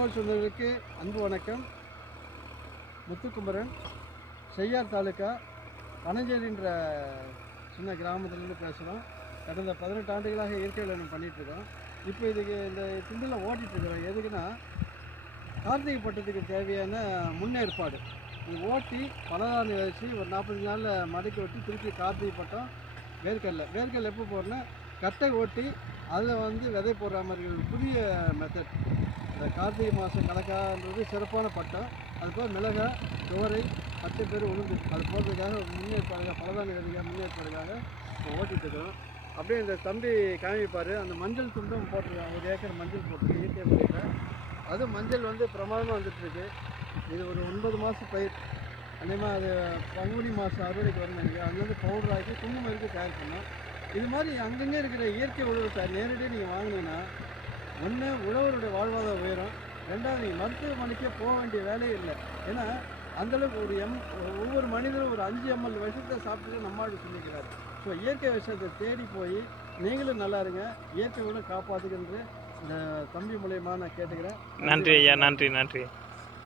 உழவர் சொந்தங்களுக்கு அன்பு வணக்கம். முத்துக்குமரன், செய்யார் தாலுக்கா பனஞ்சேரின்ற சின்ன கிராமத்துலேருந்து பேசுகிறோம். கடந்த 18 ஆண்டுகளாக இயற்கை வேளாண் பண்ணிகிட்ருக்கோம். இப்போ இதுக்கு இந்த திண்டில் ஓட்டிகிட்ருக்குறோம். எதுக்குன்னா கார்த்திகை பட்டத்துக்கு தேவையான முன்னேற்பாடு. இது ஓட்டி பலதானி வச்சு ஒரு 45 நாளில் மடக்கி ஓட்டி திருப்பி கார்த்திகை பட்டம் வேர்க்கடலை எப்போ போடுறோன்னா கட்டை ஓட்டி அதில் விதை போடுற மாதிரி புதிய மெத்தட். இந்த கார்த்திகை மாதம் கணக்கான்றது சிறப்பான பட்டம். அது போல் மிளகாய், துவரை, பச்சை பேர், உளுந்து அது போடுறதுக்காக முன்னேற்பாடுக்காக பலதானி விதைக்காக முன்னேற்பாடுக்காக இப்போ ஓட்டிகிட்டு இருக்கிறோம். அப்படியே இந்த தம்பி காமிப்பார். அந்த மஞ்சள் துண்டும் போட்டிருக்காங்க. 1 ஏக்கர் மஞ்சள் போட்டிருக்கு இயற்கை முறையில். அதுவும் மஞ்சள் பிரமாதமாக வந்துட்டுருக்கு. இது ஒரு 9 மாதம் பயிர். அதேமாதிரி அது பங்குனி மாதம் அறுவடைக்கு வரும் நினைக்கிறேன். அதுலேருந்து பவுடர் ஆக்கி குங்குமம் வரைக்கும் தயார் பண்ணோம். இது மாதிரி அங்கங்கே இருக்கிற இயற்கை உழவு நேரடியாக நீங்கள் வாங்கினீங்கன்னா ஒன்று உழவருடைய வாழ்வாதாரம் உயரும், 2வது நீங்கள் மருத்துவமனைக்கே போக வேண்டிய வேலையே இல்லை. ஏன்னா அந்தளவுக்கு ஒவ்வொரு மனிதரும் ஒரு 5 ml விஷத்தை சாப்பிட்டுட்டு நம்மால் சொல்லிக்கிறார். ஸோ இயற்கை விஷத்தை தேடி போய் நீங்களும் நல்லா இருங்க, இயற்கை உள்ள காப்பாற்றுகின்ற இந்த தம்பி மூலயமா நான் கேட்டுக்கிறேன். நன்றி ஐயா, நன்றி.